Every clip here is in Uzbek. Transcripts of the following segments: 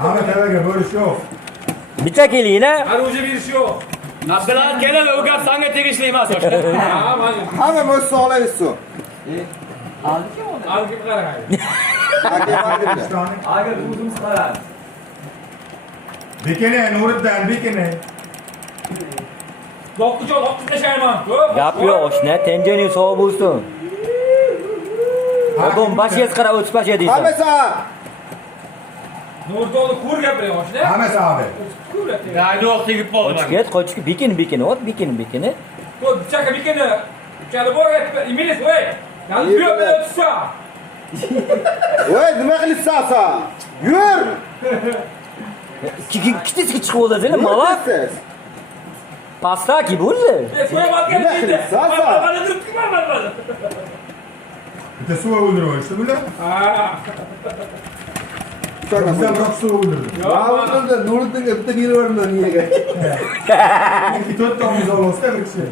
Ahmet eve bölüş yok. Bitta keling a. Haruji berish yo'q. Abdulaziz keladi, u gap sanga tegishli emas yoshlar. Ha, mana. Hamma o'z sog'laysiz. Algib qarang. Üç tane. Agar o'zimiz qaraymiz. Bekene, Nuriddin, bekene. Boqqijon olib tashlayman. Gap yo'q, oshna, tenjoning sog' bo'lsin. Odam boshiga qarab o'tib boshladi Hamma deysan. sog'. Nurdonni ko'r gapiryapti oshna. Ahmet abi. Dayni vaqt tegib qoldi. Qochib, bekin, ot, bekin. Bu chaka bekini. Uchali bor aytib, imilis, voy. Yalnız bir yo'q o'tsa. Voy, nima qilyapsan sen? Yur. Ikkitasiga chiqib o'ladimi, mala? Siz. Pastaki bo'ldi. So'yayotgan Nima deydi. qilyapsan sen? Mana turibdi, mana. Bir de su öldürüyor işte böyle. Ha. Bizden bırak su öldürdü. O'ldirdi, Nuriddinga bitta berib yubordim niyaga. İki dört tane biz olmasa bir şey.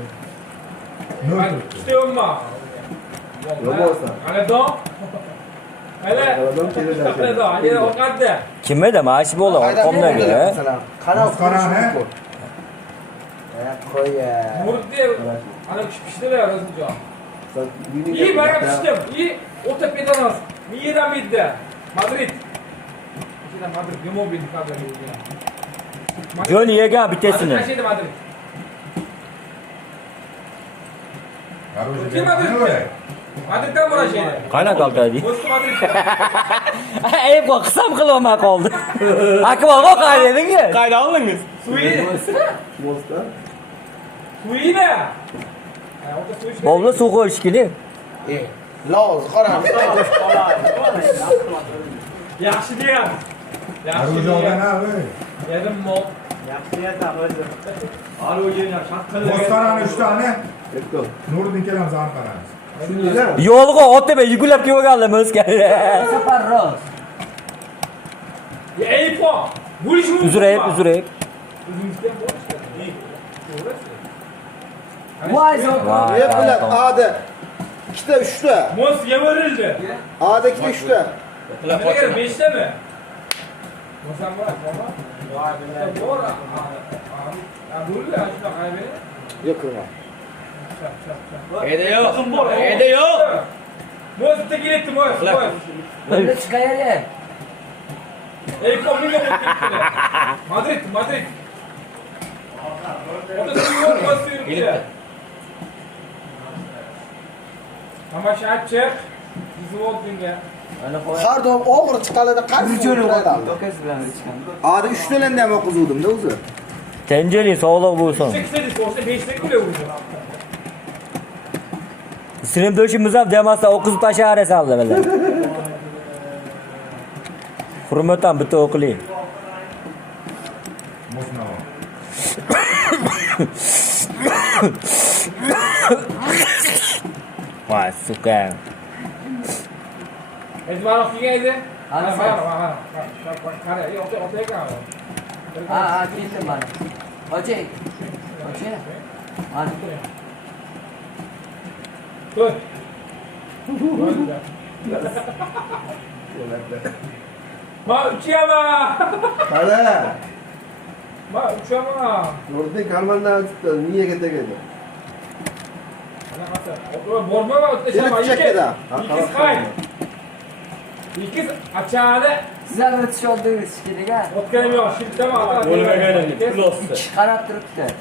Ne oldu? İşte olma. Nima bo'lsa? Ana don. Hele. Don keladi. Ana don. Hadi o kadar. Kim edi? Mana bo'ldi, orqamdagi. Qara ne? Qo'ya. Murdi. Ana piştiler özünce. İyi bana piştim. İyi. O tepeden az. Niye'den bitti. Madrid. İçiden Madrid. Demo bildi kadar. Jon yegan bittasini. Madrid şeydi Madrid. Yarıcı Kim Madrid? Madrid'den bana şeydi. Qana qoldi? Moskva Madrid. Ey, bu qisam qilma qoldi. Akbaga qaydedingi? Qayda oldingiz? Suyi. Mosta. Suyi ne? Bobla suv qo'yish kerak. Loz, qara. Yaxshi degan. Yaxshi Yarıcı oldu degan. ne abi? Yedim mol. Bozkaran üç tane. Ekto. Nuriddin kelam Ankara. Shunday. Yo'lga ot deb yugurlab kelganlarimiz. Ey po. Bu iş mi? Uzrayib. Vay Ne bilan A'da 2 3'te. Mos yemirildi. A'da 2 3'te. Ne kadar 5'te mi? Mosam var baba. Vay be. Doğru. Abi dur ya şuna kaybı. Yok kurma. Ede yo'q. Mos tekil etti mos. Öyle çıkayar ya. Ey po minga Madrid. O da sürüyor mos sürüyor. Ama şartçı. Bizi oldunga. Har doim og'ir chiqaladi, qarshi jo'naydi. A'da 3 to'landa ham o'qizuvdim-da o'zi. Tenjoning sog'lik bo'lsin. 8'de sorsa 5'te kule vurdu. Sinf do'shimiz ham demasa o'qizib tashlar esaldi bilan. Hurmatdan bitta o'qiling. Bosna var. Vay suka. Ezber okuyaydı. Hadi sen. Kare, ortaya kal. Keldim mana. Oche. Mana. Dur. Ma uçuyama. Qara. Ma uçuyama. Nuriddin karmandan chiqdi, niyaga tegadi. Borma va o'tashama. İkiz kay. İkiz açağını. Sizlar o'tish oldingiz kerak a. O'tganim yo'q, shiltama. Bo'lmagan pulosiz. Ichi qarab turibdi.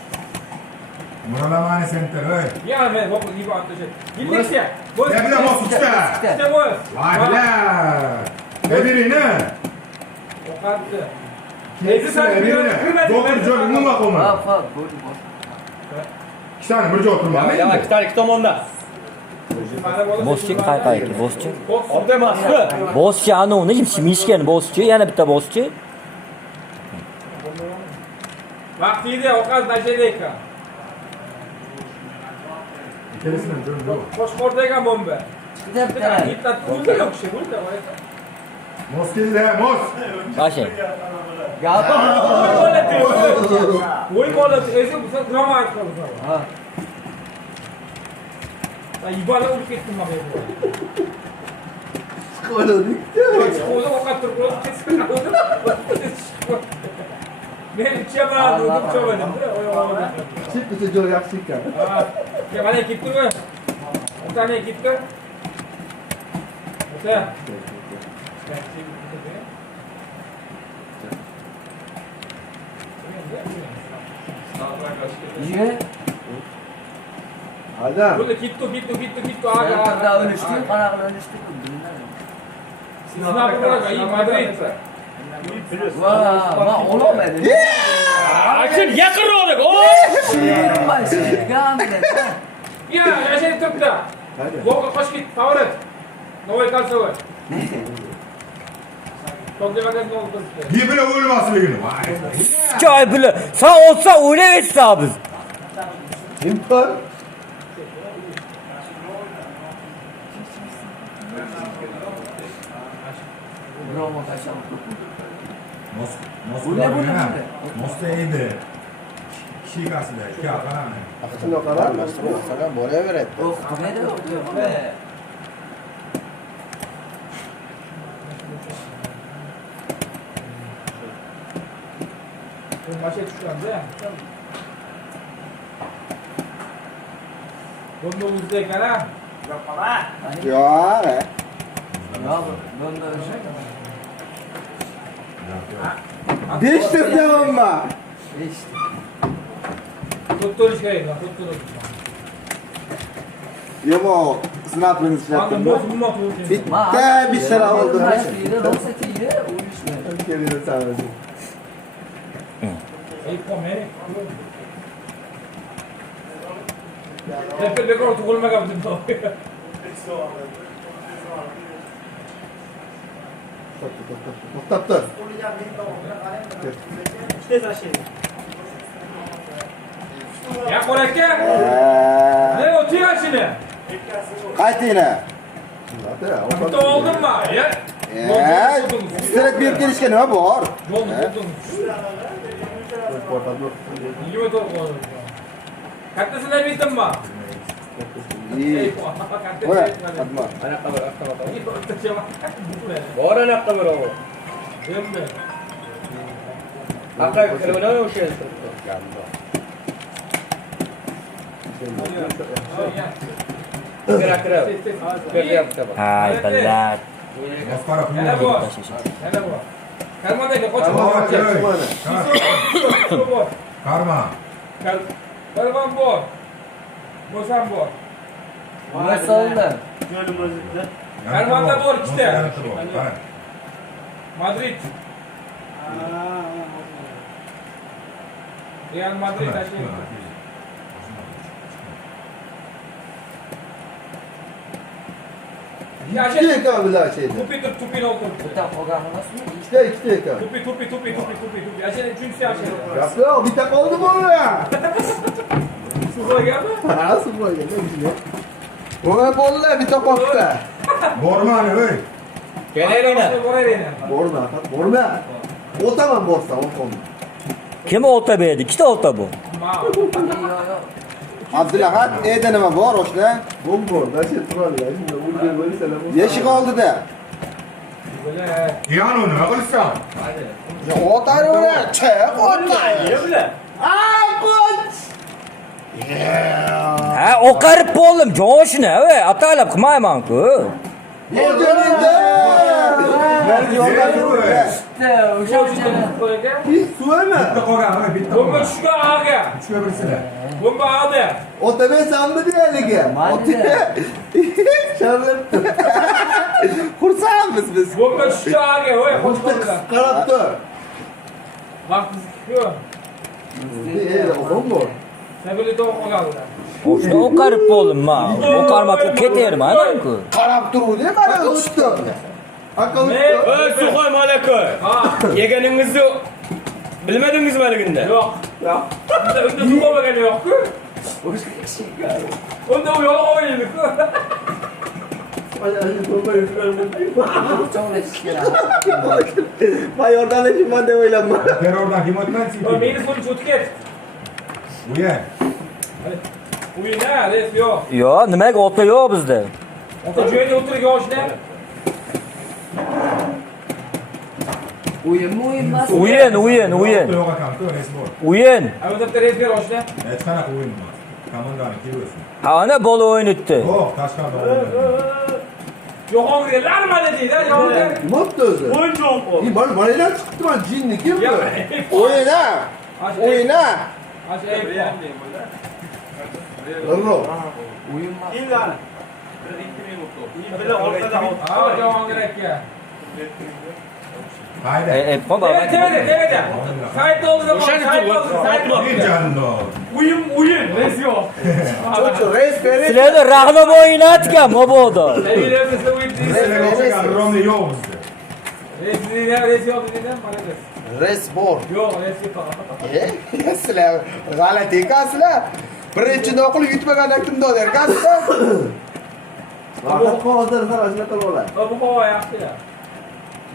Muralamani center öy. Ya men bok gibi atlaşı. Gittikse. Ne bileyim o suçta. İşte bu. Vay be. Ne birini? O kalktı. Neyse sen birini. Doktor John'un bak ona. Hop, bo'ldi. İki tane birce oturma. Ya ikki tomonda. Boschi qayqayki, boschi. Ota emasmi? Boschi anavni kim mishgan boschi, yana bitta boschi. Vaqtida ovqat tashlaydi. İçerisine dön dön. Qo'shqordagi bomba. Chiqdi. Bitta turda yo'q kishi bo'ldi. Mos keldi he mos. Qashin. Voy bola, o'zi bu drama aytib Ha. Ibala urib ketdim mana bu. Chiqoldik. Chiqdi ovqat turib, ketib qoldim. Çaman durdum çoğadım. Chiqdi joy yaxshi ekan. Mana ketdimi? O'tani ketdi. O'ta. Yürü. Adam. Burada ketdi. Qanaqa o'lishdi? Qanaqa o'lishdi? Sinab qo'ygan, iyi Madrid. Va, men ololmadim. Akın yakın olduk. Oo! Ya, yashayib turibdi. Golga qochib ketdi, favorit. Novoy Kalsovoy. Topga bagajni olib turibdi. Yebila o'lmasligini. Joy puli. Sen olsa o'ylayversa biz. Impor. Bravo kaçam. Mosta edi. Shikasida, qarang. Aqtilo qarang, masala bo'laveradi. O'qitmaydi, o'qitmaydi. Maşa tushganda. Bunda o'zida qara. Yo'q. Yo'q, bunda o'sha. 5 ta davomma. İşte. To'ttirish kerak, to'ttirish. Yomon, sinaplarni ishlatdim. Bitta bishara oldi. Rosa tiydi, o'lishmadi. Kelini savadi. Ey, come. Hep bekor tug'ilmagan bunday. To'xtab tur. Ya qo'raka. Ne o'tiyor shuni? Qaytinglar. Bitta oldimmi? Ya. Stret berib kelishga nima bor? Bo'ldi, bo'ldi. Nima to'g'ri? Kattasini bitdimmi? Voy, adma. Bor anaqa bir o'g'il. Endi. Aqqa kirmana o'sha. Kira. Beryapti. Hay billat. Masxara Yana qilma. bor. Yana bor. Karmandagi qochib bor. Karma. Karman bor. Bo'sam bor. Masalda. Karmanda bor ikkita. Qarang. Madrid. Real Madrid tashkil. Ikki ekan bular şeyda. Tupi o'tiribdi. Bitta qolgan emasmi? Ikkita ekan. Tupi. Ashana uchinchisi ashana. Yo'q, bitta qoldi bolalar. Sug'oyganmi? Ha, sug'oygan, bizga. Voy bolalar, bitta qoldi. Bormani, ey. Kelaylik. Borma. O'taman borsa, o'taman. Kim o'ta berdi? Ikkita o'ta bu. Abdulahad, eyda nima bor o'shda? Bor, nasha turadi, shunda urgan bo'lsalar. Eshik oldida. Yanu nima qilsan? O'taravera, chiq, o'ta. Ha, oqarib bo'ldim. Joshini, ey, atalab qilmayman-ku. O'rganingda. Balki o'rganingda. O'sha Suvami? Bitta qolgan, bitta. Bomba tushgan og'ga. Tushga birsizlar. Bomba og'da. O'tamaysanmi deyaligi? Sharlab. Xursandmiz biz. Bomba tushgan og'ga. Voy, qo'shqonlar. Qarab tur. Vaqtimiz yo'q. O'g'lim bor. Sabili to'g'ri qolganlar. O'shda oqarib bo'ldim men. Oqarmasa ketaverman-ku. Qarab turuvdi, mana o'tdi. Aql. Ey Suxoy Malakoy. Ha, Yeganingizni bilmadingizmi haligida? yo'q. Unda suqolmagan yo'q-ku. Unda u yo'q o'ylaydi-ku. Ben yordamlaşayım de oynama. Terörden kim o'tmaydi? Meni so'ng o'tib ket. Bu yer. O'yinda, res yo'q. Yo'q, nimaga o'ta yo'q bizda? Ota joyida o'tirib yoshlar. O'yinmi, o'yin emas. O'yin. Yo'q ekan-ku, resbol. O'yin. Avdapda rez ber oshna. Hech qanaqa o'yin emas. Komandaniki o'zi. Ha, ana bola o'ynatdi. Yo'q, tashqarida o'yin. Yo'g'ongilar mana deydi, yo'g'ongilar. Nima bo'pti o'zi? Bolalar chiqibdi mana jinniki bu. O'yina. O'yina. Rro. O'yin emas. Yo'g'ongilar aka. Hayda. Qo'y baba. Tevada. Sayt oldida bor. Sayt Bir canlı. O'yin, rez yo'q. Cho'cho, res beri. Sizlarda Rahnom o'ynatgan mabodo. Evilerimizde o'yin Romli yo'q bizda. rez yo'q dedim, mana rez. Res bor. Yo'q, rez yo'q. Sizlar g'alati ekansizlar. Birinchini o'qilib yutmagandan kimda derkansizlar? Hozir qarashlar qilib Bu havo yaxshi-ya.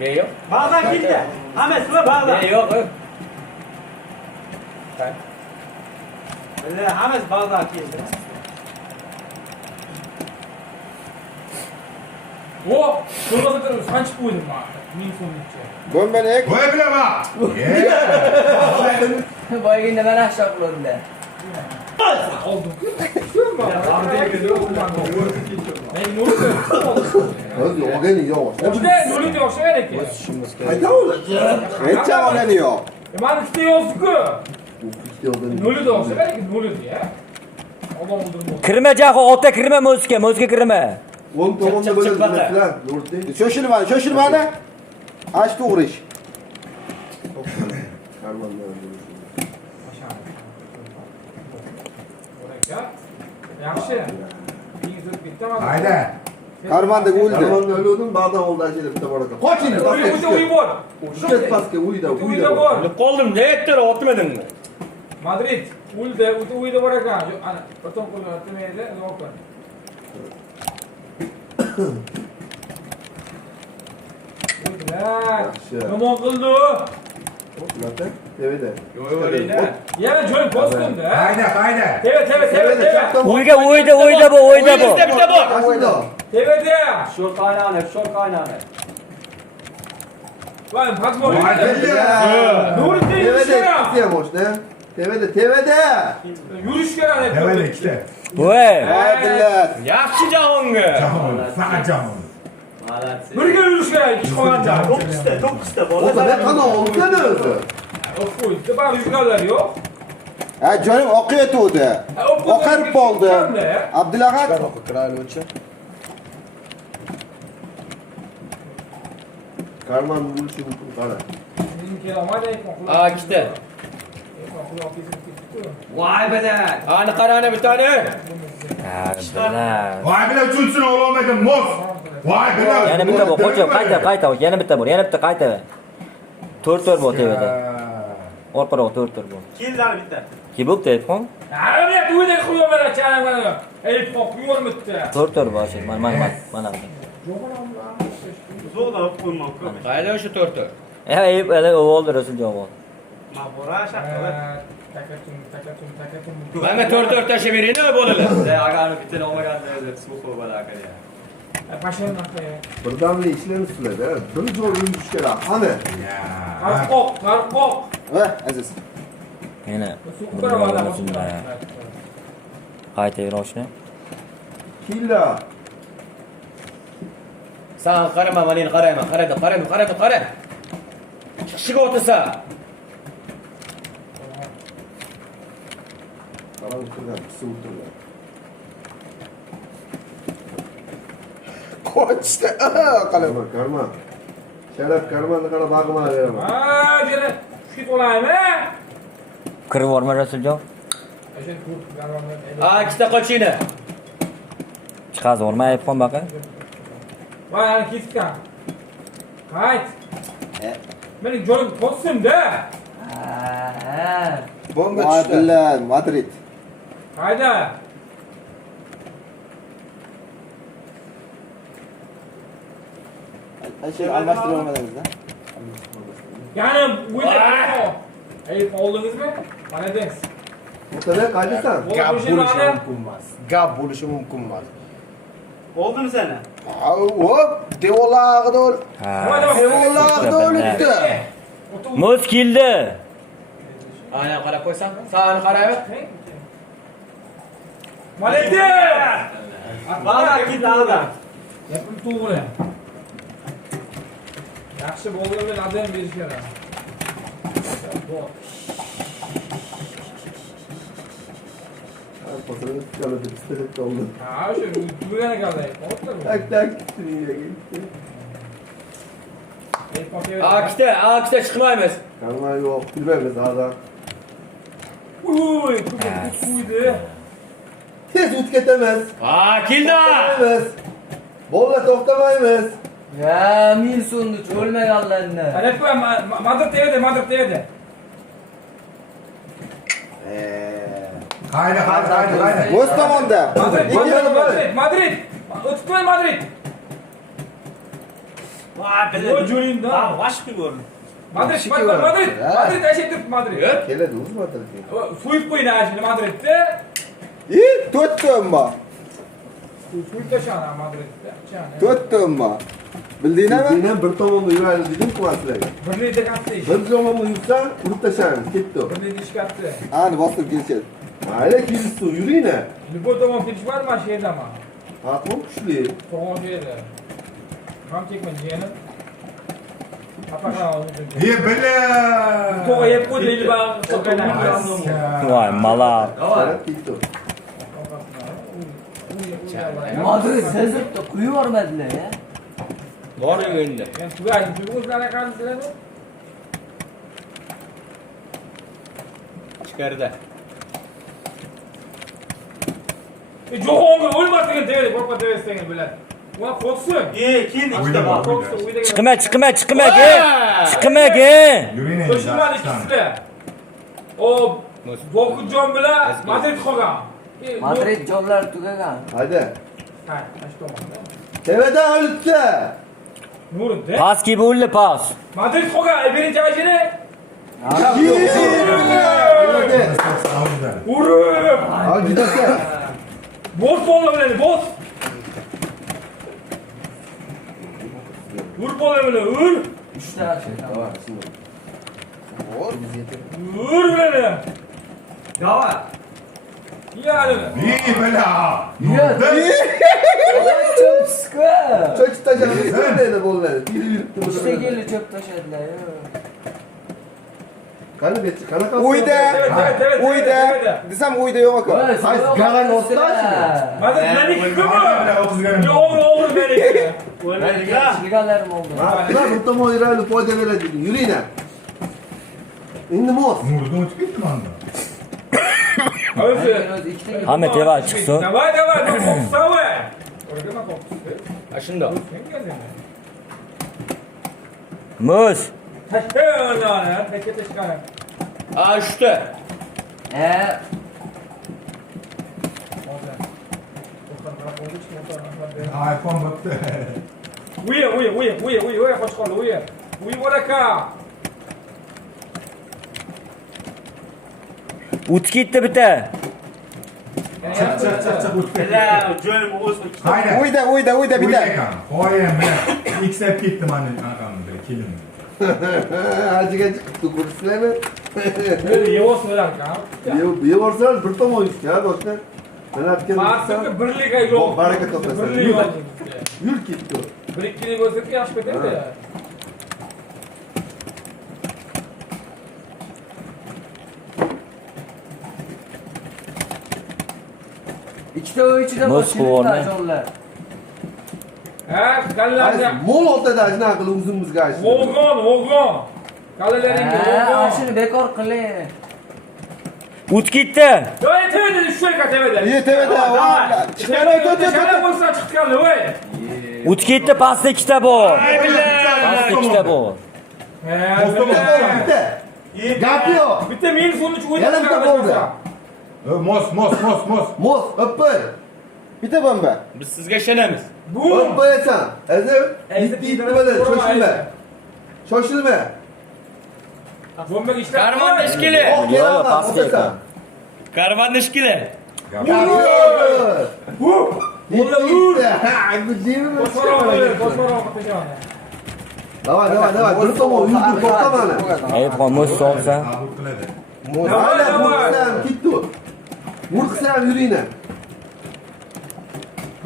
Yo'q. Bağdan kimde? Ahmet sıra bağdan. Yo'q. Ahmet bağdan kimde? O, şurada da sançık koydum ha. Min sonuçta. Bo'mbanek. Qo'y bilaman. Boyaganda mana aşağı qildim. Oldu. Şurada. Ben nurdu. O'zi yo'g'ini yo'q. İşte nurdu yok şey ki. Ayta o'zi. Hech olani yo'q. Ben işte yozku. Nurdu yok şey ki nurdu ya. Adam öldürme. Kirma jaho, ota kirma mozga kirma. O'ng tomonda bo'ladi filan. Nurdin. Shoshilmani. Ash to'g'ri ish. Yaxshi. Yigit bitta mana. Hayda. Karmandagi o'ldi. Karmanda o'ldim, bag'dan oldi ajeli bitta bor ekan. Qoching, Uy bor. Uchta pastga uyda bor. Qoldim, ne etding, otmadingmi? Madrid. Uyda bor ekan. Ana, потом qo'yib atmaydi, yo'q. Yomon qildi. Tevada. Yana joy bosqindi. Hayda. Teva. Uyda bu. Bizda bitta bor. Tevada. Sho'r qaynani. Voy, pasbor. Nuriddin Tevada. yurish kerak edi. Tevada ikkita. Voy. Dillat. Yaxshi jahonga. Jahon, faqat jahon. Birga yurish kerak ish qolganda. 9'ta O'zi ne qana olsan o'zi. Qo'ydi, bari yurganlar yo'q. Ha, jonim oqayotdi. Oqarib qoldi. Abdulahad. Karman vurishi mumkin qara. Ikkita. Voy bana. Ani qarani bir tane. Ha, bilan. Voy bilan uchinchini ololmadim, mos. Voy bilan. Yana bitta bor, qo'chib, qayta. Yana bitta bor, qayta. 4 bor tevada. Orqaroq 4 bor. Kimler bitti? Kim bo'pti, aytqon? Arabiyat uyda qo'yaveradi, chana mana. Aytqon qo'yvermibdi. 4 bor, mana. Zorla koymak. Qayda o'sha 4? Ayb, o'g'il Rasuljon. Mabora şaklı. Takatum. Menga 4 tashib bering, bolalar. Agar bitta olmaganda suxo bo'lar ekan ya. Pashan Birdamli ishlarni sizlarda. Bir joy yurish kerak. Qani? qarqoq. Va, aziz. Yana. Super bola. Qayta yurishni. Killa. Sen qarama, men qarayman. Qara. Chiqishiga o'tsa. Qarab turgan, pisi o'tirgan. Qochdi. Qalama, karman. Sharaf karmanni qarab bag'imani beraman. Jana shit olaymi? Kirib borma Rasuljon. Ikkita qochingni. Chiqaz borma, aytqon baqa. Voy, ana ketgan. Qayt. Mening joyim to'sin-da. Bomba Voy tushdi. billan, Madrid. Qayda? Aysher almashtirib olmadingizda. Yana uyda. Oldingizmi? Mana deng. O'tada qaydasan? Gap bo'lishi mumkin emas. Oldu mu sana? Hop, devolag'ida ol. Ha. Devolag'ida o'libdi. Muz keldi. Aynen qarab qo'ysam. Sağını qaraymi? Malakdi! Mana ketdi adam. Gapim to'g'ri. Yaxshi bo'lgan bilan adam berish kerak. Ha, shu turgani qalay. Ikkita chiqmaymiz. Karma yok. Bilmemiz adam. Uy, qo'ydi. Tez o'tib ketemez. Keldi. To'xtamaymiz. Bolla to'xtamaymiz. Ya, mil so'ndi, o'lmaganlarni. Alep qo'y, Madrid tegdi. Haydi. O'z tomonda. Madrid. O'tib qo'y Madrid. Voy O jo'yinda. Boshqa ko'rin. Madrid aytib turibdi Madrid. Keladi o'zmadir. So'yib qo'ydi ashuni Madridni. To'rttonma. So'yib tashana Madridni. To'rttonma. Bildingmi? Yine bir tomonda yurayli dedim kuvvetlerga. Birlikda katta ish. Bir tomonda yursan urib tashlaymiz. Ketdi. Birlikda ish katta. Ani bosib kelishadi. Mayli kelishsin yuringlar. Любой tomon kelish bor mana shu yerdaman. Hatmi kuchli. To'g'ri shu yerda. Ham chekman jiyanim. Apaqan oldim. Bila. To'g'ri yeb qo'ydi deydi ba'zi so'kana. Voy, mala. Qarab ketdi. Madrid sezibdi, quyib yubormadilar ya. Bor endi. Men tugaydim, o'zlari qanday Ichkarida. Jo'xonga o'lmasligini deydi, qo'rqma deysiz bilan. Va qo'rqsin. Keldi ikkita bor. Qo'rqsin, uyda. Chiqma, Yuring endi. Qo'shilmadi ikkisida. O Bokujon bilan Madrid qolgan. Madrid jonlari tugagan. Haydi. Ha, mana tomonda. Tevadan olibdi. Nuriddin. Pas bo'ldi, pas. Madrid qolgan, birinchi mashina. Urib! Al gidasa. Boz bola bilan, boz. Ur bola bilan, ur. 3 ta Ur bilan. Dava. Yani. Bila. Çöp sıkı. Çocuk taşıdı. Nerede bollar? İşte geldi çöp taşıdılar. Kanı geçti. Kana kalktı. Uyda. Uyda. Desem uyda yok akı. Ay galan ostaşmı? Madrid beni kim bu? 30 gram. Oğlum beni. Ben gençliklerim oldu. Lan otomo iraylı poyda veredi. Yürüyün. İndi mos. Murdu o'tib ketdimi anda? Öyle. Ahmet yavaş çıksın. Давай, koksa ve. Orada mı koksa? Shunda. Muz. Taşkana, taşkana. Shunda. iPhone bo'pti. Uya, qoch qol, uya. Uy bo'laka. O'tib ketdi bitta. Chiq o'tib ketdi. Ela, jo'yim o'z. Haydi. Uyda bitta. Qo'yim men. Xlab ketdi mani anaqamda kelim. Hacıga çıktı kurslarını. Böyle yavaş veran kan. Yevorsan bir tomo işte ya dostlar. Ben atken. Maqsadda birliga yo'q. Baraka toplasan. Birlik yo'q. Yur ketdi. Bir ikkilik bo'lsa-ku yaxshi ketadi. İkide o içide Nasıl başlıyorlar oldu? jonlar. Ha, gallarga. Mol olsa da ne akıllı uzunumuz karşı. Vogon. Galalaringga vogon. Shuni bekor qiling. O'tib ketdi. Yo'q, tevada shu yerga tevada. İyi tevada. Chala bo'lsa chiqqanlar, voy. O'tib ketdi, pastda ikkita bor. Pastda ikkita bor. Gap yok. Bitta men so'nni o'ylab Yana bitta bo'ldi. Mos. Mos öpür. Bitta bomba. Biz sizga ishonamiz. Bu Öpürsen. Ezip gitti böyle. Şoşulma. bombaga ishlab. Karvon ishkili. Yo'q, pastga ekan. Karvon ishkili. Bu. Gitti. Bu değil mi? Bosmaro qatashadi. Давай. Dur tomon, yur, to'xtama ana. Ayıp qol Musa olsa. Qabul qiladi. Mayli, mursam, ketdi. Mursam yuringlar.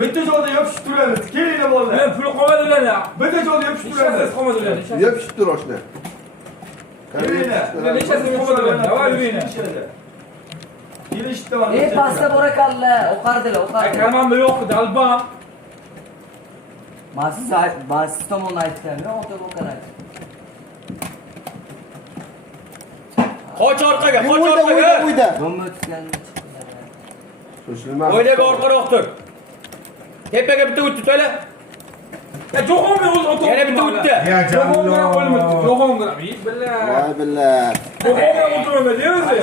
Bitta joyda yopishib turamiz. Kelinglar bolalar. Men pul qolmadi ularni. Bitta joyda yopishib turamiz. Ishasiz qolmadi ularni. Yopishib tur oshna. Kelinglar. Nechasi qolmadi ularni. Davay yuringlar. Kelishdi. Ey pasta borakalla, o'qardilar, o'qardilar. Karman bu yo'q, dalbam. Siz tomonni aytdim, ota bo'qaradi. Qoch orqaga, qoch Uyda, orqaga. Bomba tutganini chiqdilar. Shoshilma. O'ydaga orqaroq tur. Tepaga bitta o'tdi, to'la. Ya Johon men o'z Yana bitta o'tdi. Ya Johon bilan Jallo. o'lmadi. Johon bilan. Billah. Voy billah. Johon bilan o'tirmaydi o'zi.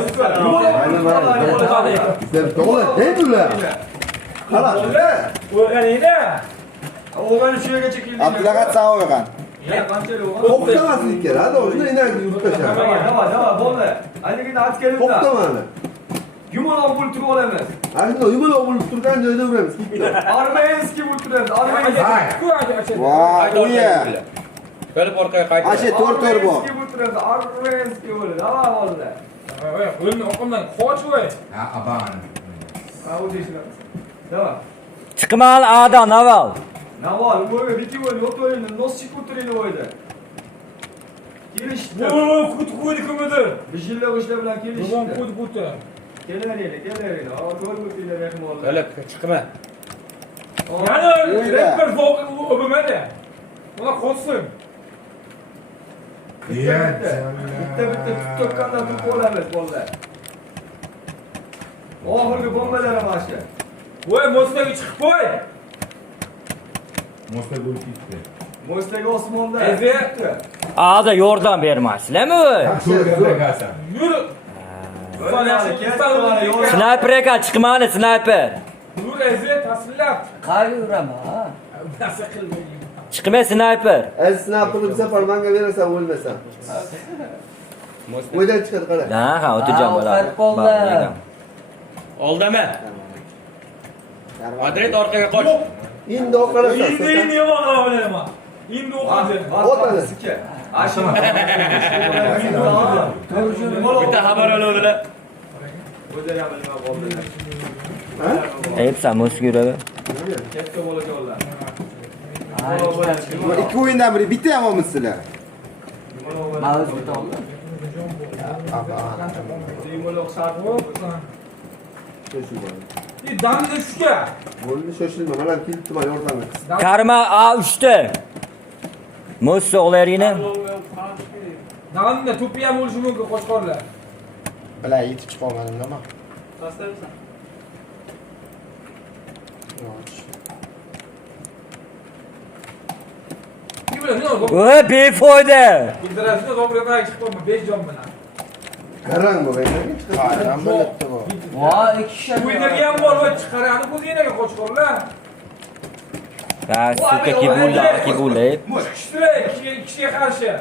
Sen to'g'ri, deydilar. Xalas. O'g'aningda. O'g'ani shu yergacha keldi. Abdulahat sağ o'ygan. Ya qanchalik o'g'an? To'xtamaslik kerak. Hadi o'shni inakni yurib tashlab. Davay, bolalar. Anigina aytib kelimda. To'xtamani. Yumaloq bo'lib turib olamiz. Ashunda yumaloq bo'lib turgan joyda uramiz. Armenskiy bo'lib turamiz. Armenskiy. Voy, uya. Bo'lib orqaga qaytdi. Ashe to'r bu. Armenskiy bo'lib turamiz. Armenskiy bo'ladi. Davay bolalar. O'lni oqimdan qoch voy. Ha, aban. Ha, o'zingizlar. Davay. Chiqmal Adan avval. Navol, bo'yi bitti bo'yi, o'tiringlar, noschi o'tiringlar bo'yda. Kelishdi. Kut kimdir? Bijilla o'shlar bilan Johon kelishdi. kut. Kelaveringlar. Ko'r o'tinglar rahmonlar. To'la chiqma. Yani rapper folk o'bimadi. Ular qo'shsin. Ya Bitta tutib tokkandan turib olamiz bolalar. Oxirgi bombalar mana shu. Voy Mostaga chiqib qo'y. Mosta bo'lib ketdi. Mo'staga osmonda. Ezi. Ağza yordam bermezsizlarmi voy? To'rga qasam. Yur. Sniper aka chiqmani sniper. Yur ezi tasvirlab. Qayga yuraman, ha? Nasıl qildi? Chiqma sniper. Az snapni bir safar menga berasan, o'lmasan. O'ydan chiqadi qara. Ha, o'tirjam Ha, bo'ladi. o'qib qoldi. Oldama. Madrid orqaga qoch. Endi o'qarasan. Endi yomon olaman. Endi o'qidi. O'tadi. Ashim. Bitta xabar oladilar. O'zlari ham nima bo'ldi? Ayıpsan Musa yuraver. Katta bo'lajonlar. İki oyundan biri bitti ama mısırlar. Mavz bitta oldi. Yumaloq shart Shoshilma. Damda shuka. Bo'ldi, shoshilma. Mana kelibdi, men yordamga. Karma A3'te. Musa o'g'laringni. Damda to'pi ham bo'lishi mumkin qo'chqorlar. Bilan yetib chiqa olmadim nima? tashlabsan. Voy befoyda. Bildirasini to'g'ridan chiqib qo'yma 5 jon bilan. Qarang bu endi. Qaydan bo'libdi bu? Voy, ikki kishi. Uydirgan bor va chiqarani o'zinglarga qo'chqorlar. Ya suka kibullar. Kishiga qarshi.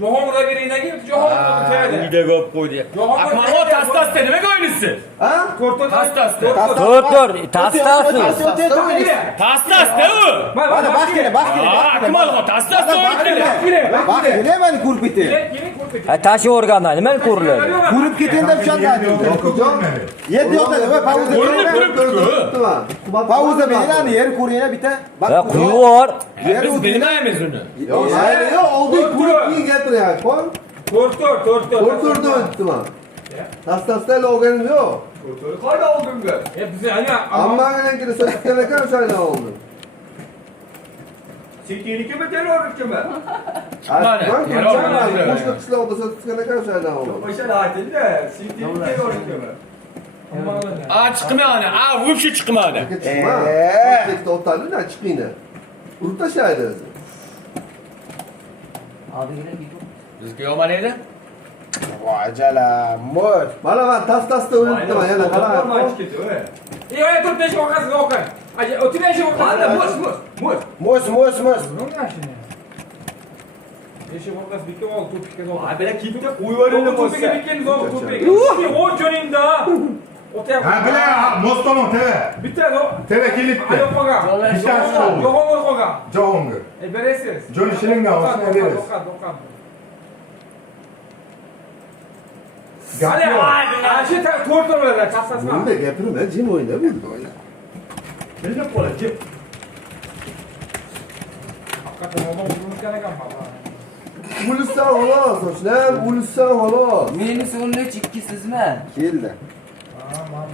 Johon Rabirinagi Johon o'tadi. Uyda ko'p qo'ydi. Akmaro tastasda nimaga o'ynaysiz? Ha? Korto Tastasda. Tur, tastasda. Tastasda u. Bana bak yine. Akmaro tastasda o'ynaydi. Bak yine ben kurup bitti. Ha tashi o'rgandan nima ko'riladi? Kurup ketende bir şey anladım. Yedi yotadı ve pavuza beni. Pavuza beni lan yer kuruyuna bite. Ha quyuyor. Yer Biz bilmaymiz uni. Yo'q, oldi kurup gapirayapti. Qo'y. O'tirdi o'tdimi? Tastasda olganim yo'q. Qayda oldimga? Biz ana Ammaga so'zgan ekan o'shaydan oldim. Sekinikimi terroristimi? Boshqa qishloqda so'zgan ekan o'shaydan oldim. O'sha aytdi-da, sekinik terroristimi? Chiqmaydi. Вообще chiqmaydi. Toshkentda o'tadi-da, chiqinglar. Urib tashlaydi o'zi. Abi yine bir Bizga yomon edi. Vay cala. Mor. Mana men tastasda o'libdiman, yana qarang. Ey, tur besh orqasiga o'qing. Aje, o'tib besh orqasiga. Mos. Besh orqasi bitta ol, to'pga ol. Abela kitda qo'yveringlar bo'lsa. To'pga bitta zo'r to'pga. O jo'ningda. O'tayapti. Ha, bila, Mostomon teve. Bitta zo'r. Teve kelibdi. Ayoq qo'ygan. Bittasi qoldi. Yo'g'on qo'ygan. Jahongir. Beresiz. Johnny Schillingham olsun, veririz. Dokan. Gap Hadi yok. Ayşe tortur verir. Kasasma. Bunda gapirma, jim o'yna, bunda o'yna. Bilib qoladi, jip. Hakikaten oğlum vururken ne kalma. Ulsan xolos, ochlar, ulsan xolos. Meni so'nlich ikkisizmi? Keldi. Tamam.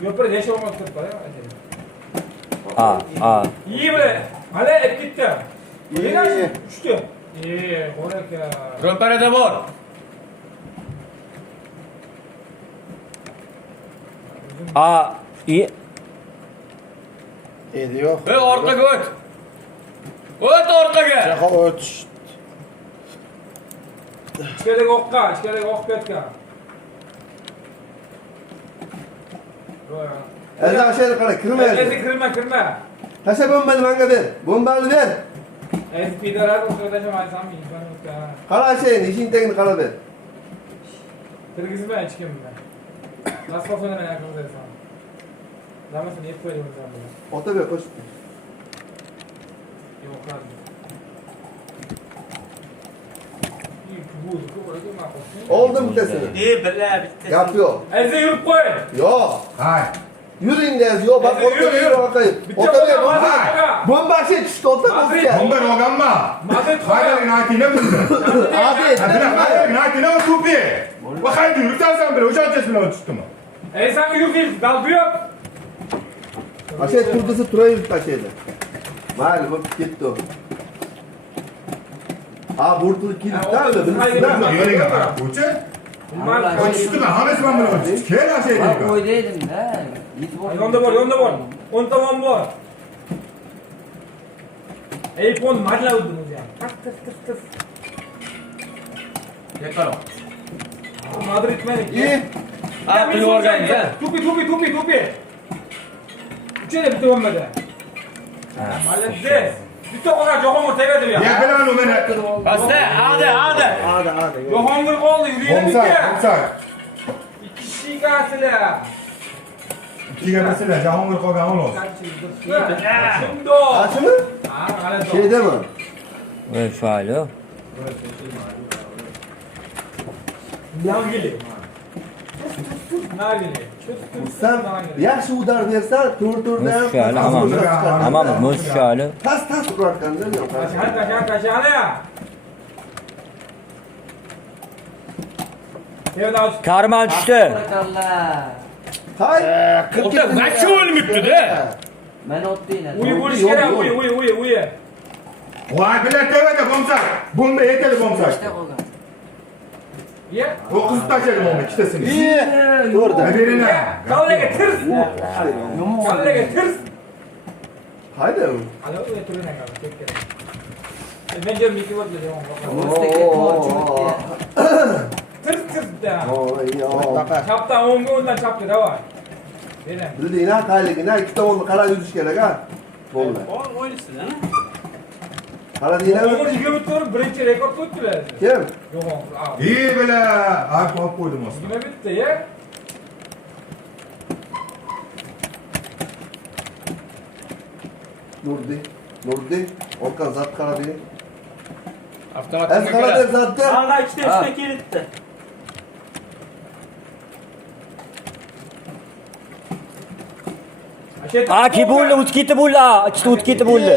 Yok böyle yaşa olmak tuttu ya. İyi böyle. Hadi hep gitti. İyi. Yine düştü. İyi, korek ya. Ro'parada bor. İyi. Edi yo'q. Ve ortaga o't. O't ortaga. Jaha o'tish. İçkerideki okka, içkerideki ok ketken. Endi aşağıya qara, kirma. Ezi kırma. Tasha bombani menga ber. Bombani ber. Ezi pidalar o sırada şamaysan mı? İnsan yok ya. Qara aşağıya, ishing tagini qara ber. Kırgızma içkim ben. Nasıl kafana ne yakın dersen. Lamasın hep böyle insan böyle. Ota ber, qo'sh. Yok abi. İyi kubuzu, kubuzu ma koşsun. Oldim bittasini. Billa bitta. Gap yo'q. Ezi yürüp koy. Yo'q. Hay. Yuring dez, yo'q. Bak, Yürü, ota yürü. ber, orqaga. Bitti Ota ber, bomba. bomba. Bomba aşağıya tushdi, ota Madrid, bosga. Bomber oganma. Madrid Hayda koy. United'e bunda. Abi, Hayda United'e o to'pi. Va hayda yursansan bir o'shanchasi bilan tushdim. Ey sen yürü, dalga yok. aşağıya tur desa turaveribdi aşağıda. Mayli, bo'p ketdi o. Ha, burtuli kilitlardi, bilasizlarmi? Yo'liga qarab qo'ychi. O tushdimi? Hammasi men bilan o'tdi. Kel Ben aşağıya. o'ydaydim-da. Yetib oldim. Yonda bor. 10 tamam bor. Ey pon madla uddunuz ya. Tıs. Yakalo. Madrid meni. İyi. Ha, pul organ ya. Tupi. Üçüne bitti olmadı. Malette. Bitti ona Johongur tegedir ya. Ya bilan u meni. Basta, hadi. Johongur oldu yürüyelim bitti. Omsak. İki kişi gelsiler. Ikkiga bilsizlar, Jahongir qolgan xolos. Şimdi o. Açımı? Ha, hadi o. Şeyde mi? Şöyle. Nargile. Sen yaxshi udar bersan, tur-turdan Şöyle hamam muz şöyle. Tas urarkandan yo'q. Kaçan ya. Evet abi. Karman düştü. Barakallah. Hay, Ota vachi o'lmibdi-da. Men otdinglar. Uy bo'lish kerak, uy. Voy bilan tevada bomsak. Bomba yetadi bomsak. İşte qolgan. Ye. O qiz tashladi bomba ikkitasini. iyi. Ko'rdim. Berina. Kallega tirs. Yomon. Kallega tirs. Haydi. Hadi uy turuna kal. Tek kere. Ben diyorum iki var diyorum. O'zdagi torchmoq ya. Tirs da. Oy. Çapta 10 ondan çaptı da var. Beren. Bildinglar, qayligina ikki tomonni qarab yurish kerak ha. Bo'ldi. O'ynasin, ha? Qaradinglarmi? Umur yigit turib birinchi rekord qo'yibdilar. Kim? Yo'q, abi. İyi bile. Arpa olib qo'ydim o'zi. Nima bitti ya? Nurdi. Orqan zat qarading. Avtomatik Az qaradi zatda. Ana ikkita kelibdi. Ki bo'ldi, o'tib ketdi bo'ldi. Ikkita o'tib ketdi bo'ldi.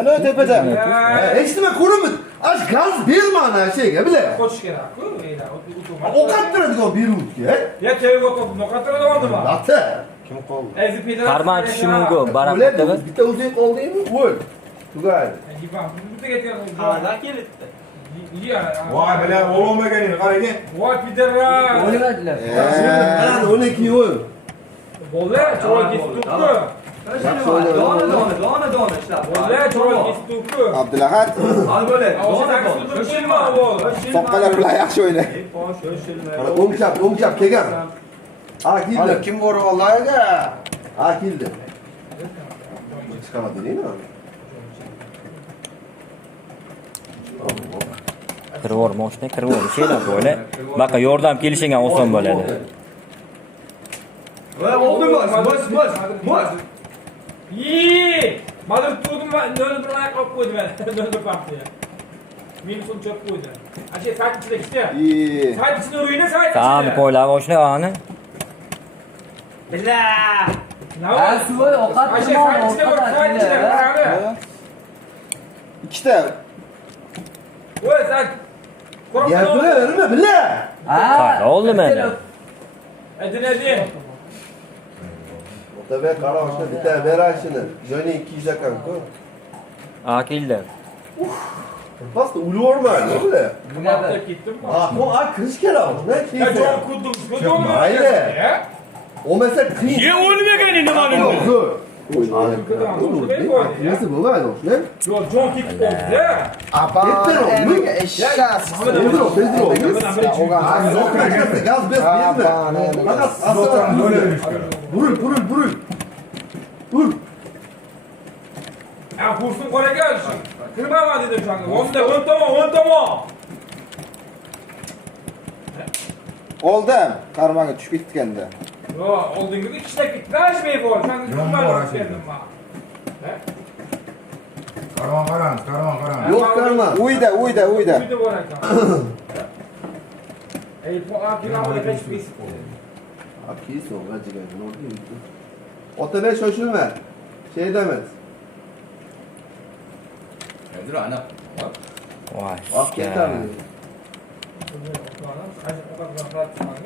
Ana tepada. Hech nima ko'rinmadi. Ash gaz berma ana shayga, bila. Qo'shish kerak-ku, deydi. O'qattiradigan beruvchi. Ya terga o'tib, noqatirada oldimi? Lata. Kim qoldi? Ezi pidar. Karman tushi mumkin. Barak O'ylab, o'tadi. bitta o'zing qoldingmi? O'l. Tugaydi. Yiban, bitta ketgan. Hada kelibdi. Ya. Voy bile olmaganini qaragin. Voy pidara. O'lmadilar. Ana 12 o'l. Bolla, cho'l ketdi-ku. Dona ishlab. Bolla, cho'l ketdi-ku. Abdulahad Al bo'le. soqqalar bilan yaxshi o'yna. Mana o'ngchap kelgan. Ha, keldi. Kim bor vallahiga? Ha, keldi. Chiqamadingmi? Kirvor, moshina kirvor. Şeylar böyle. Baqa yordam kelishing ham oson bo'ladi. Oldu mu? Mos. İyi. Madrid turdim va nol bir oyoq olib qo'ydi mana. Nol bir partiya. Minus 10 chop qo'ydi. Acha sayt ichida ikkita. Sayt ichida o'yina sayt ichida. Tamam ko'ylab oshna ani. Billa. Ha, suvoy ovqat Acha qilmoq, sayt ichida bor, sayt ichida qarami. Ikkita. Voy sayt. Gapiraverma, billa. Ha, oldu mana. Adin. Otabek qara oshna bitta berashini. Jo'ni 200 ekan-ku. Akildi. Pastda ulvormadi, billa. Bunga ketdim. Bu kirish kerak, oshna. Ya jo'n kudum. Mayli. Olmasa qiyin. Ye o'lmagan nimani? Zo'r. Nasi bo'lmaydi, oshna. Yo'q, jo'n ketib qoldi. Gaz bez bezme. Faqat aslan burul. Dur. Ya kursun qo'liga olishing. Kirmayman dedim shunga. O'ng tomon. Oldim. Qarmaga tushib ketganda. Yo'q, oldingiz ikkita ketdi. Ashmay bor. Shunga kirmayman dedim men. Karvan qaramiz. Yo'q, qarma. Uyda. Uyda bor ekan. Ey, bu akilani hech Akis o, gajiga. Otabek shoshilma. Şey demez. Hadi ana. Voy. Vaqt ketadi.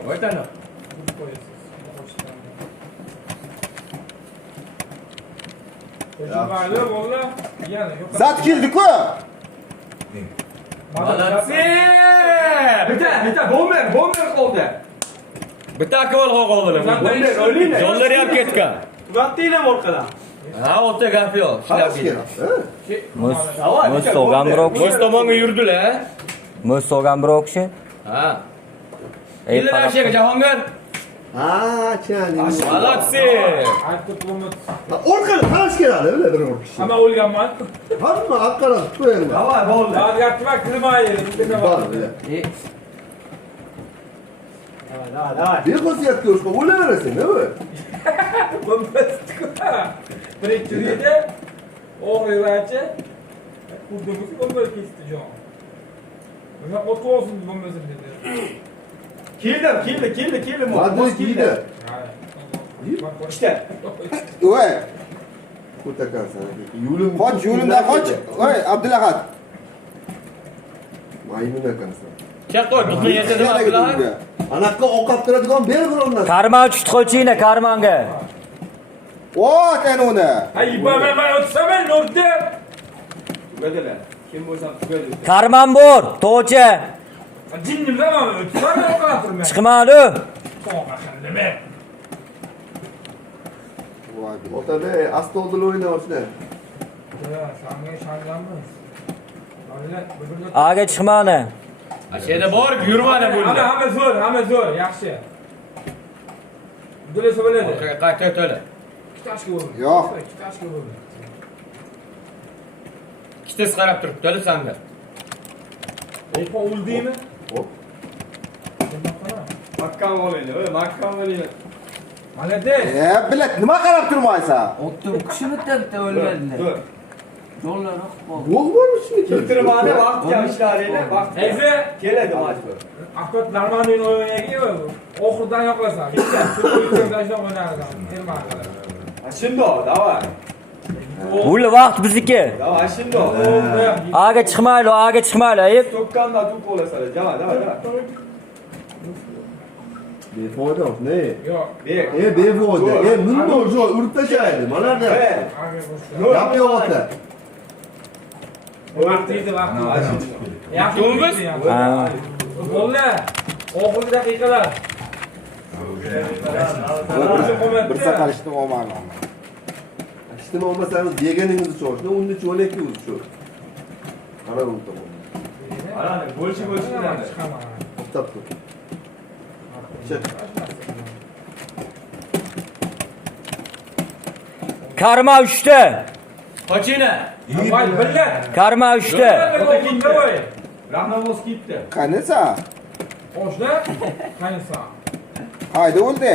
Oytana. Zat keldi-ku. Bitta, bomber qoldi. Bitta akol qoldi. Jonlari ham ketgan. Vaqtinglar orqadan. Ha, o'ta gap yo'q. Qarash kerak. Muz so'gan bir o'kishi. O'z tomonga yurdilar. Muz so'gan bir o'kishi. Ha. Endi Ashiga Jahongir. Ha, chani. Молодцы. Orqaga qarash kerak, bile bir kishi. Hamma o'lganman. Hamma orqaga qo'ying. Davay, bo'ldi. Hozir gapga kirmaydi. Bor, bile. Davay. Bir xosiyatga o'shqa o'laverasan, nima? Birinchi reyda o'g'rilachi kurdimiz bomba kesdi jon. Nima o'tib olsin bombasini dedi. Keldi. Madrid yedi. İşte. Voy. Ko'takan sana. Yo'lim. Qoch, yo'limdan qoch. Voy, Abdulahad. Maymun ekansan. Chaqoy, bizni yetadi Abdullah. Anaqa ovqat turadigan ber bir o'rnasin. Karman tushdi qo'ychinglar karmanga. Ot uni. Ay, ben o'tsaman nurda. Tugadilar. Kim bo'lsa tugadi. Karman bor, to'cha. Jinnimda men o'tsaman o'qatirman. Chiqmadi. Nima? Voy. Otabek, astoldi o'yna oshna. Ya, senga ishonganmiz. Aga chiqmadi. Ashada borib yurmani bo'ldi. Hamma zo'r, yaxshi. Bo'lsa bo'ladi. Qayta to'la. Ikkitasi bo'ldi. Yo'q. Ikkitasi bo'ldi. Ikkitasi qarab turibdi sanga. Opa o'ldingmi? Hop. Makkan bo'linglar. Malades. Bilat, nima qarab turmaysan? O'tdi, kishi bitta o'lmadilar. Dur. Yo'llar oqib. Yo'q bormishmi? Keltirmani vaqtga ishlaringlar. Vaqt Ezi. keladi majbur. Ahmet Narman'ın oynayan oxurdan yoqlasan. Bitta to'ydan o'ynardim. Termaqada. Ashindo, davay. Buli vaqt bizniki. Davay, ashindo. Aga chiqmaydi, ayib. Tokkanda to'p bo'lasalar. Davay. Befoyda oshna. Yo'q. Bek. Befoyda. Bunday joy urib tashlaydi. Mana ne? Gap yo'q ota. Vaqtiydi. Yaxshi To'ng'iz? Ha. Bo'lla. Oxirgi daqiqalar. Bir safar ishni olmadim. İşte olmasanız yeganingizga cho'shni, unda cho'lakka o'zi cho'sh. Qara unda tomon. Ana, bo'lchi. To'xtab tur. Karma 3'te. Qochina. Voy, billar. Karma 3'te. Rahnamoz ketdi. Qanisa? Oshna. Qanisa. Qayda o'ldi?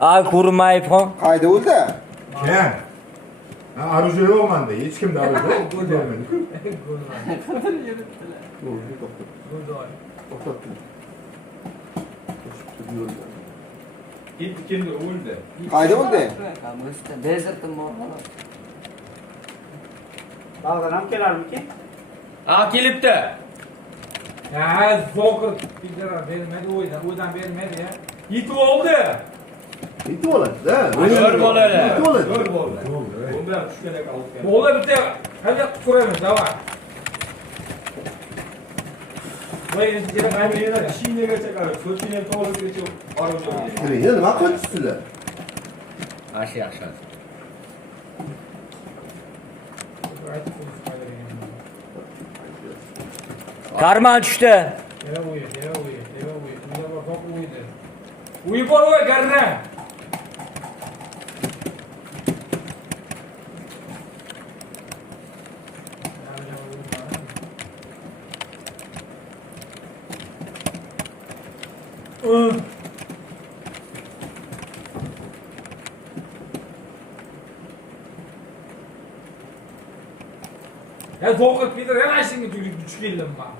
Aga ko'rinmayib qon. Qayda o'ldi? Kim? Arıca yok manda. Hiç kimde arıca yok. Görmedik. To'xtatdim. Etti kimdir o'ldi. Qayda bo'ldi? Bezirdim bor. Dağdan ham kelarmiki? Ha kelibdi. Ha, zo'qir pidara bermadi o'ydan bermadi ya. Yetib oldi. Yetib oladi-da. Zo'r bo'ladi. Yetib oladi. Zo'r bo'ldi. Bunda tushganak olib. Bo'ldi bitta qanday qilib ko'ramiz, davay. Voy, endi Mana yana Chinaga qarab, Sochini to'g'rigacha borib o'tadi. Endi nima qilyapsizlar? Yaxshi, yaxshi. Karman tushdi. Uy bor va garra. Ya zo'qir Peter yana shunga duch keldim men.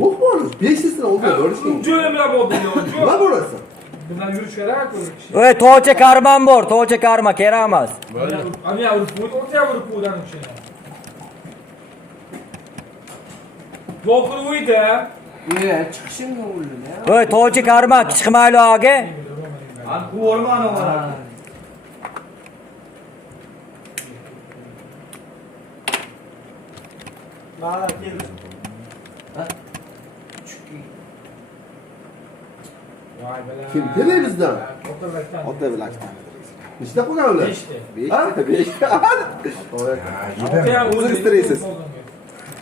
Yo'q bo'lish. 500 oldi, o'rishing. Jo'lim bilan bo'ldi yo. Nima bo'lasan? Bundan yurish kerak ko'rish. Voy, to'g'cha karman bor, to'g'cha karma kerak emas. Ani ya urib qo'ydi, o'rta urib qo'ydan o'shani. Zo'qir uyda. Chiqishimga o'ldi ya. Voy, to'g'cha karma chiqmayli aka. An ko'rman ona. Mana keldi. Voy bala. Kim keladi bizdan? Ota bilakdan. Nechta qilgan ular? 5 ta. 5 ta. O'zingiz istiraysiz.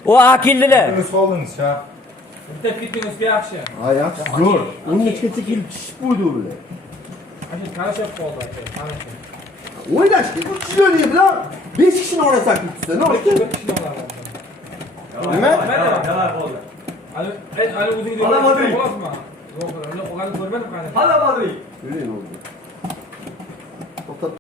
O akillilar. Siz qoldingiz, ha. Bitta fitness yaxshi. Ha, yaxshi. Zo'r. 13gacha kelib tushib qo'ydi ular. Ana qarashib qoldi aka, qarashib. O'ynashdi. 3 kishini bilan 5 kishini orasan tutsa, nima Bir qildi? kishini olaman. Nima? Nima bo'ldi? Ali o'zingizga Hala Madrid. bo'lasizmi? Yo'q, uni qolganini ko'rmadim qani. Hala Madrid. Ko'ring oldu. To'xtat.